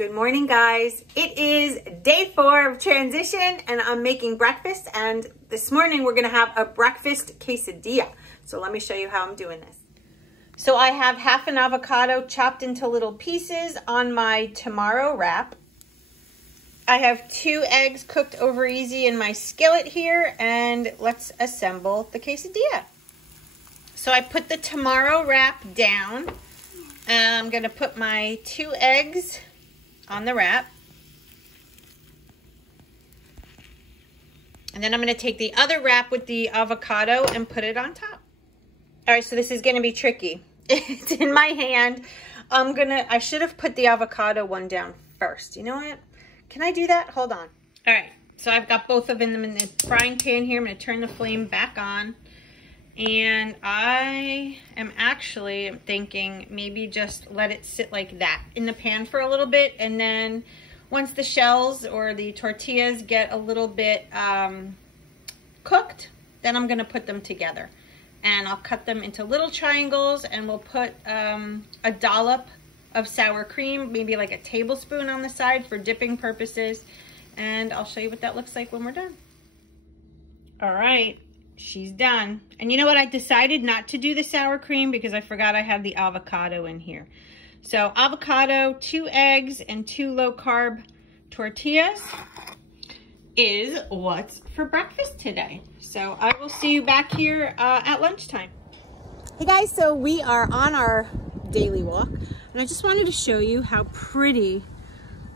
Good morning, guys. It is day 4 of transition and I'm making breakfast, and this morning we're gonna have a breakfast quesadilla. So let me show you how I'm doing this. So I have half an avocado chopped into little pieces on my tomorrow wrap. I have 2 eggs cooked over easy in my skillet here, and let's assemble the quesadilla. So I put the tomorrow wrap down. I'm gonna put my 2 eggs on the wrap. And then I'm gonna take the other wrap with the avocado and put it on top. All right, so this is gonna be tricky. It's in my hand. I should have put the avocado one down first. You know what? Can I do that? Hold on. All right, so I've got both of them in the frying pan here. I'm gonna turn the flame back on. And I am actually thinking maybe just let it sit like that in the pan for a little bit. And then once the shells or the tortillas get a little bit cooked, then I'm gonna put them together. And I'll cut them into little triangles, and we'll put a dollop of sour cream, maybe like a tablespoon on the side for dipping purposes. And I'll show you what that looks like when we're done. All right. She's done. And you know what? I decided not to do the sour cream because I forgot I had the avocado in here. So avocado, 2 eggs, and 2 low-carb tortillas is what's for breakfast today. So I will see you back here at lunchtime. Hey guys, so we are on our daily walk, and I just wanted to show you how pretty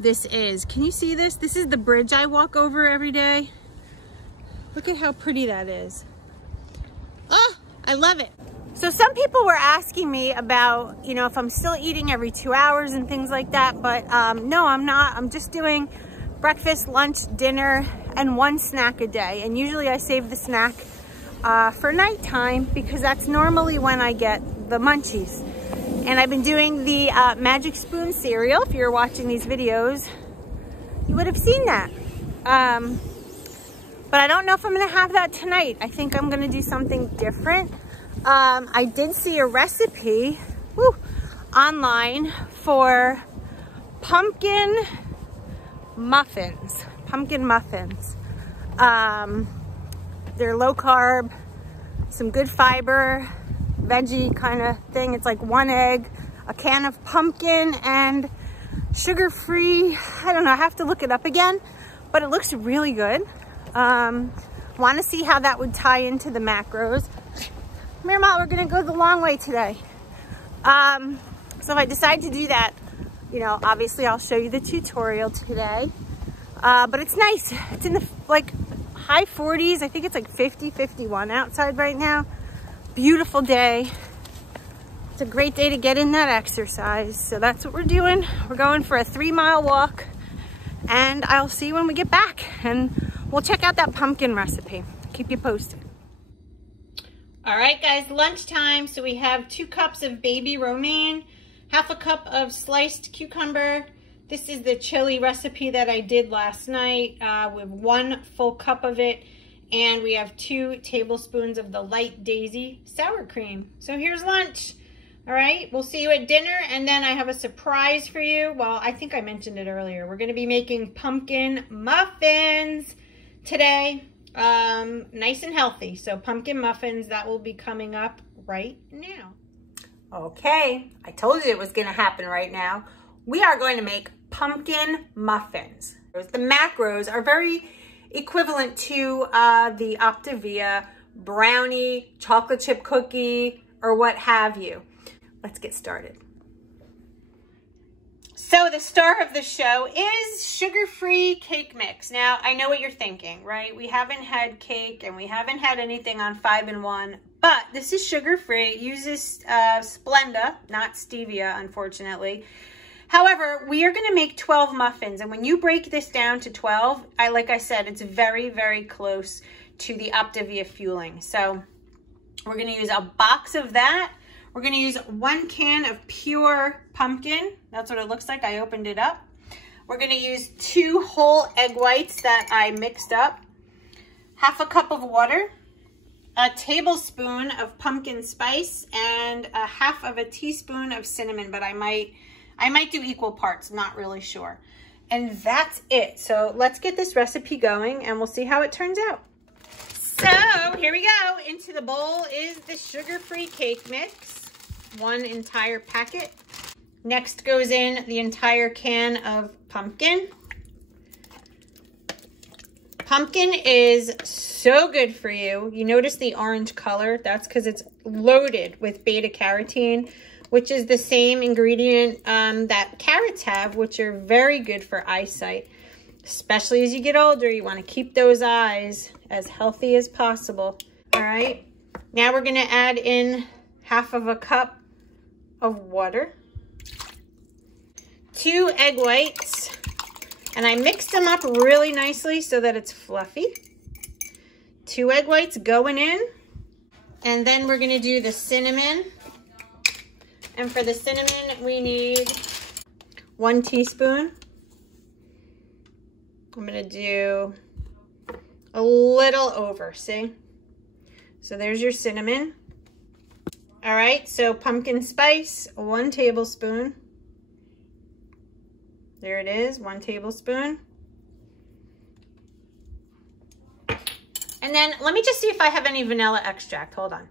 this is. Can you see this? This is the bridge I walk over every day. Look at how pretty that is. Oh, I love it. So some people were asking me about, you know, if I'm still eating every 2 hours and things like that, but no, I'm not. I'm just doing breakfast, lunch, dinner, and 1 snack a day. And usually I save the snack for nighttime because that's normally when I get the munchies. And I've been doing the Magic Spoon cereal. If you're watching these videos, you would have seen that. But I don't know if I'm gonna have that tonight. I think I'm gonna do something different. I did see a recipe online for pumpkin muffins. They're low carb, some good fiber, veggie kind of thing. It's like 1 egg, a can of pumpkin, and sugar-free. I don't know, I have to look it up again, but it looks really good. Want to see how that would tie into the macros. Come here, Mom, we're gonna go the long way today. So if I decide to do that, you know, obviously I'll show you the tutorial today. But it's nice. It's in the like high 40s. I think it's like 50, 51 outside right now. Beautiful day. It's a great day to get in that exercise. So that's what we're doing. We're going for a 3-mile walk, and I'll see you when we get back. And we'll check out that pumpkin recipe. Keep you posted. All right, guys, lunchtime. So we have 2 cups of baby romaine, half a cup of sliced cucumber. This is the chili recipe that I did last night with 1 full cup of it. And we have 2 tablespoons of the light daisy sour cream. So here's lunch. All right, we'll see you at dinner, and then I have a surprise for you. Well, I think I mentioned it earlier. We're gonna be making pumpkin muffins today, nice and healthy. So pumpkin muffins, that will be coming up right now. Okay, I told you it was gonna happen right now. We are going to make pumpkin muffins. The macros are very equivalent to the Optavia brownie, chocolate chip cookie, or what have you. Let's get started. So the star of the show is sugar-free cake mix. Now, I know what you're thinking, right? We haven't had cake and we haven't had anything on 5-in-1, but this is sugar-free. It uses Splenda, not stevia, unfortunately. However, we are gonna make 12 muffins, and when you break this down to 12, like I said, it's very, very close to the Optavia fueling. So we're gonna use a box of that. We're gonna use 1 can of pure pumpkin. That's what it looks like. I opened it up. We're gonna use 2 whole egg whites that I mixed up, half a cup of water, a tablespoon of pumpkin spice, and a half of a teaspoon of cinnamon, but I might I might do equal parts, not really sure. And that's it. So let's get this recipe going and we'll see how it turns out. So here we go. Into the bowl is the sugar-free cake mix, 1 entire packet. Next goes in the entire can of pumpkin. Pumpkin is so good for you. You notice the orange color? That's because it's loaded with beta carotene, which is the same ingredient that carrots have, which are very good for eyesight. Especially as you get older, you want to keep those eyes as healthy as possible. All right, now we're gonna add in 1/2 cup of water, 2 egg whites, and I mixed them up really nicely so that it's fluffy. 2 egg whites going in, and then we're gonna do the cinnamon. And for the cinnamon, we need 1 teaspoon. I'm gonna do a little over, see? So there's your cinnamon. All right, so pumpkin spice, 1 tablespoon. There it is, 1 tablespoon. And then let me just see if I have any vanilla extract, hold on.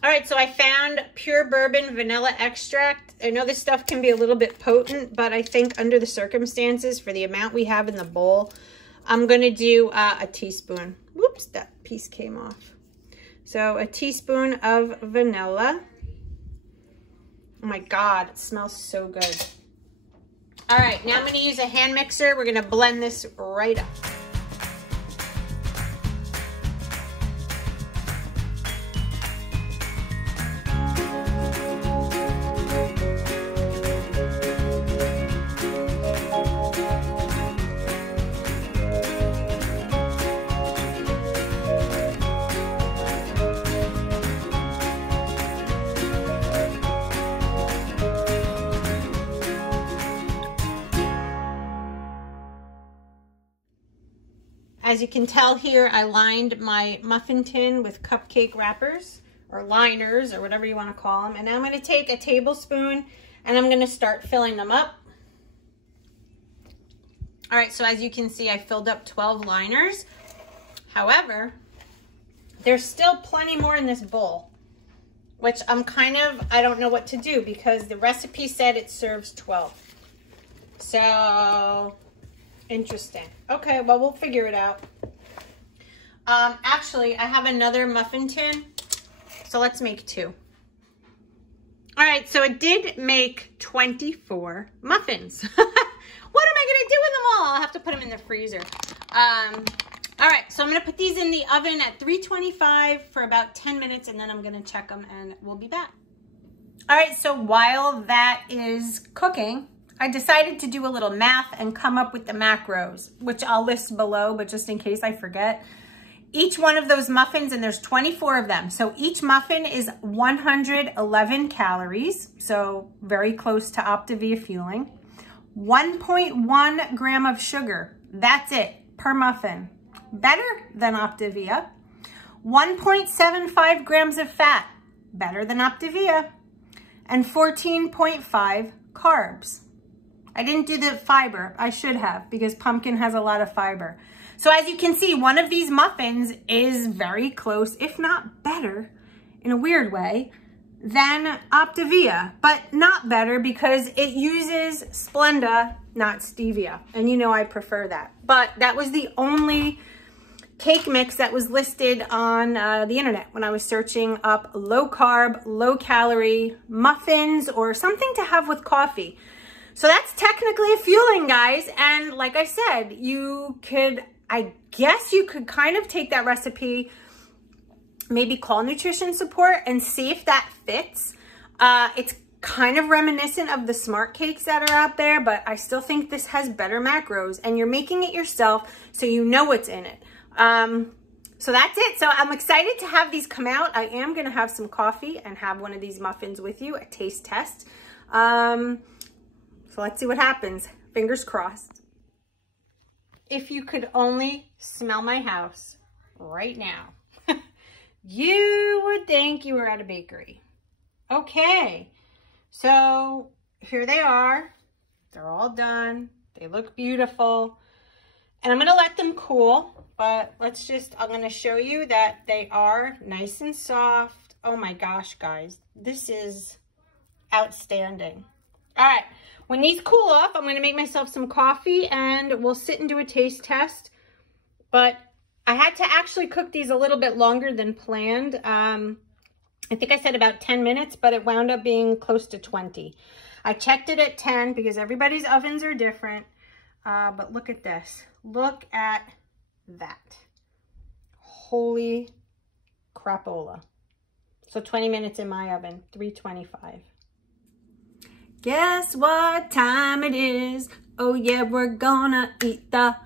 All right, so I found pure bourbon vanilla extract. I know this stuff can be a little bit potent, but I think under the circumstances, for the amount we have in the bowl, I'm gonna do a teaspoon. Whoops, that piece came off. So a teaspoon of vanilla. Oh my God, it smells so good. All right, now I'm gonna use a hand mixer. We're gonna blend this right up. As you can tell here, I lined my muffin tin with cupcake wrappers or liners or whatever you want to call them. And now I'm going to take a tablespoon and I'm going to start filling them up. All right, so as you can see, I filled up 12 liners. However, there's still plenty more in this bowl, which I don't know what to do because the recipe said it serves 12. So... interesting. Okay, well, we'll figure it out. Actually, I have another muffin tin, so let's make 2. All right, so it did make 24 muffins. What am I gonna do with them all? I'll have to put them in the freezer. All right, so I'm gonna put these in the oven at 325 for about 10 minutes, and then I'm gonna check them, and we'll be back. All right, so while that is cooking, I decided to do a little math and come up with the macros, which I'll list below, but just in case I forget. Each one of those muffins, and there's 24 of them, so each muffin is 111 calories, so very close to Optavia fueling. 1.1 gram of sugar, that's it, per muffin. Better than Optavia. 1.75 grams of fat, better than Optavia. And 14.5 carbs. I didn't do the fiber. I should have, because pumpkin has a lot of fiber. So as you can see, one of these muffins is very close, if not better, in a weird way, than Optavia, but not better because it uses Splenda, not stevia. And you know I prefer that. But that was the only cake mix that was listed on the internet when I was searching up low carb, low calorie muffins or something to have with coffee. So that's technically a fueling, guys. And like I said, I guess you could kind of take that recipe, maybe call nutrition support and see if that fits. It's kind of reminiscent of the smart cakes that are out there, but I still think this has better macros and you're making it yourself so you know what's in it. So that's it. So I'm excited to have these come out. I am going to have some coffee and have one of these muffins with you, a taste test. So let's see what happens. Fingers crossed. If you could only smell my house right now, you would think you were at a bakery. Okay, So here they are. They're all done. They look beautiful. And I'm gonna let them cool, but I'm gonna show you that they are nice and soft. Oh my gosh, guys, this is outstanding. All right, when these cool off, I'm gonna make myself some coffee and we'll sit and do a taste test. But I had to actually cook these a little bit longer than planned. I think I said about 10 minutes, but it wound up being close to 20. I checked it at 10 because everybody's ovens are different. But look at this. Look at that. Holy crapola. So 20 minutes in my oven, 325. Guess what time it is? Oh yeah, we're gonna eat the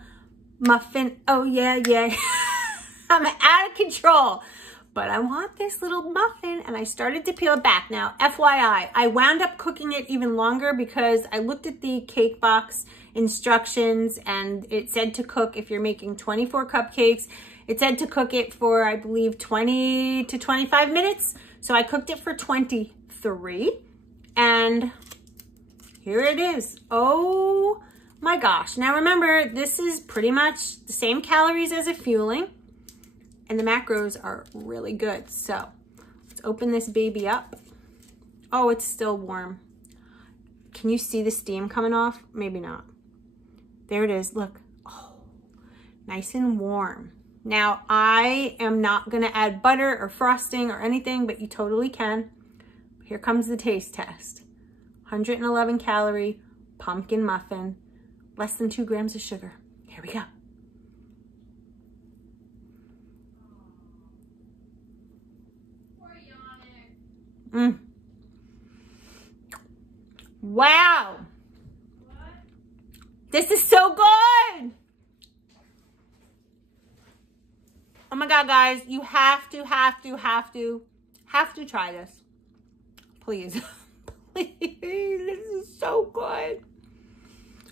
muffin. Oh yeah, yeah. I'm out of control. But I want this little muffin and I started to peel it back. Now, FYI, I wound up cooking it even longer because I looked at the cake box instructions and it said to cook, if you're making 24 cupcakes, it said to cook it for, I believe, 20 to 25 minutes. So I cooked it for 23 and here it is. Oh my gosh. Now remember, this is pretty much the same calories as a fueling. And the macros are really good. So let's open this baby up. Oh, it's still warm. Can you see the steam coming off? Maybe not. There it is. Look. Oh, nice and warm. Now, I am not going to add butter or frosting or anything, but you totally can. Here comes the taste test. 111 calorie pumpkin muffin, less than 2 grams of sugar. Here we go. Wow. What? This is so good. Oh my God, guys, you have to try this. Please. Please, this is so good.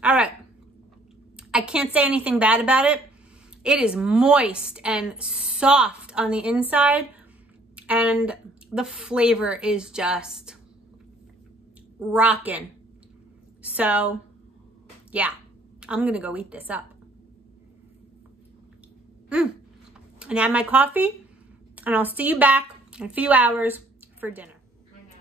All right. I can't say anything bad about it. It is moist and soft on the inside, and the flavor is just rocking. So yeah, I'm gonna go eat this up. And have my coffee, and I'll see you back in a few hours for dinner.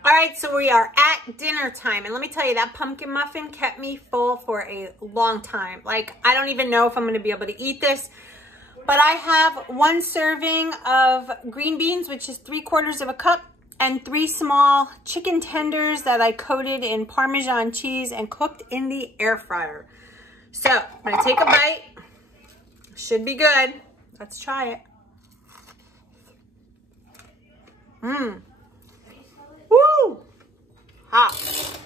All right, so we are at dinner time, and let me tell you, that pumpkin muffin kept me full for a long time. Like, I don't even know if I'm gonna be able to eat this. But I have 1 serving of green beans, which is 3/4 of a cup, and 3 small chicken tenders that I coated in Parmesan cheese and cooked in the air fryer. So I'm gonna take a bite. Should be good. Let's try it. Woo! Hot.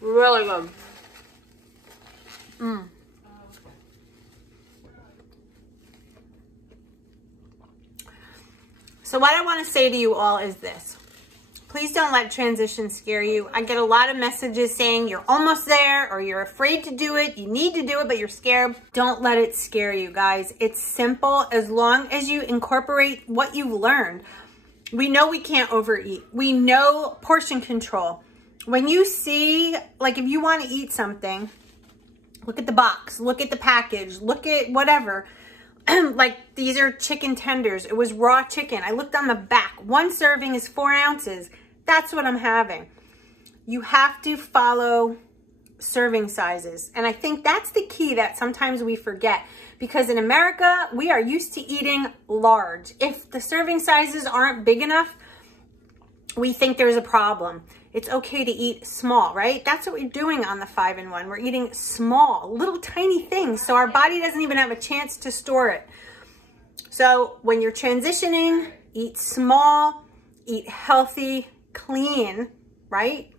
Really good. So what I want to say to you all is this. Please don't let transition scare you. I get a lot of messages saying you're almost there or you're afraid to do it. You need to do it, but you're scared. Don't let it scare you, guys. It's simple as long as you incorporate what you've learned. We know we can't overeat. We know portion control. When you see, like if you want to eat something, look at the box, look at the package, look at whatever. Like these are chicken tenders. It was raw chicken. I looked on the back. 1 serving is 4 ounces. That's what I'm having. You have to follow serving sizes. And I think that's the key that sometimes we forget, because in America, we are used to eating large. If the serving sizes aren't big enough, we think there's a problem. It's okay to eat small, right? That's what we're doing on the 5-in-1. We're eating small, little tiny things, so our body doesn't even have a chance to store it. So when you're transitioning, eat small, eat healthy, clean, right?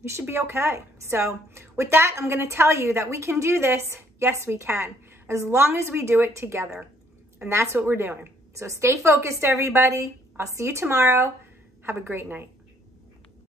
You should be okay. So with that, I'm gonna tell you that we can do this. Yes, we can, as long as we do it together. And that's what we're doing. So stay focused, everybody. I'll see you tomorrow. Have a great night.